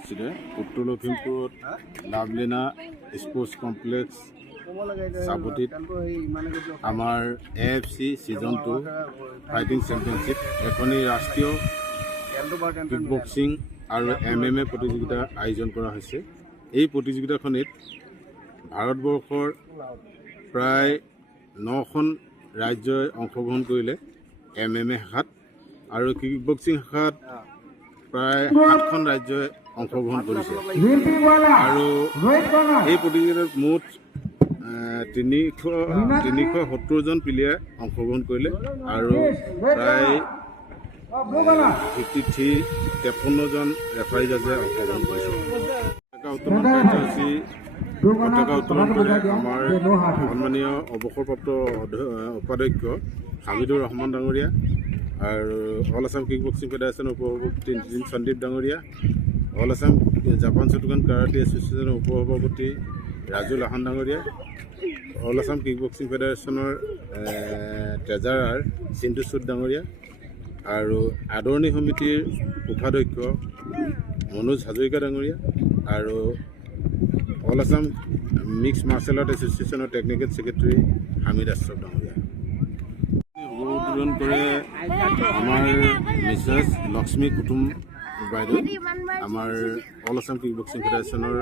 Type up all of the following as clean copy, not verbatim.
কাৰ্যসূচীৰে উত্তৰ লখিমপুৰত লাভলীনা স্পৰ্টছ কমপ্লেক্স চাবুতিত আমাৰ AFC ছিজন 2 ফাইটিং চেম্পিয়নশ্বিপ এখনেই ৰাষ্ট্ৰীয় কিক বক্সিং আৰু MMA প্ৰতিযোগিতা আয়োজন কৰা হৈছে। এই প্ৰতিযোগিতাখনিত ভাৰতবৰ্ষৰ প্ৰায় 9খন ৰাজ্যই অংশগ্ৰহণ কৰিলে MMA শাখাত, আৰু কিক বক্সিং শাখাত প্ৰায় 7খন ৰাজ্যই অংশগ্ৰহণ কৰিছে। আৰু এই প্ৰতিযোগিতাত মুঠ 370জন প্লেয়াৰ অংশগ্ৰহণ কৰিলে আৰু প্ৰায় 53জন ৰেফাৰী জাজে অংশগ্ৰহণ কৰিছে। উত্তোলন কাৰ্যসূচী পতাকা উত্তোলন কৰে আমাৰ সন্মানীয় অৱসৰপ্ৰাপ্ত উপাধ্যক্ষ হামিদুৰ ৰহমান ডাঙৰীয়া আৰু অল আছাম কিক বক্সিং ফেডাৰেশ্যনৰ উপসভাপতি সন্দীপ ডাঙৰীয়া, all Assam Japan Shotokan karate এছ'চিয়েশ্যনৰ উপসভাপতি ৰাজুল আহান ডাঙৰীয়া, অল আছাম কিক বক্সিং ফেডাৰেশ্যনৰ ট্ৰেজাৰাৰ চিন্তু চুদ ডাঙৰীয়া আৰু আদৰণি সমিতিৰ উপাধ্যক্ষ মনোজ হাজৰিকা ডাঙৰীয়া আৰু all Assam mix martial art এছ'চিয়েশ্যনৰ টেকনিকেল ছেক্ৰেটাৰী হামিদ আশ্ৰফ ডাঙৰীয়া। উদ্বোধন কৰে আমাৰ মিছেছ লক্ষ্মী কুটুম বাইদেউ, আমাৰ অল আছাম কিক বক্সিং ফেডাৰেশ্যনৰ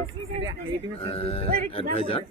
এডভাইজাৰ।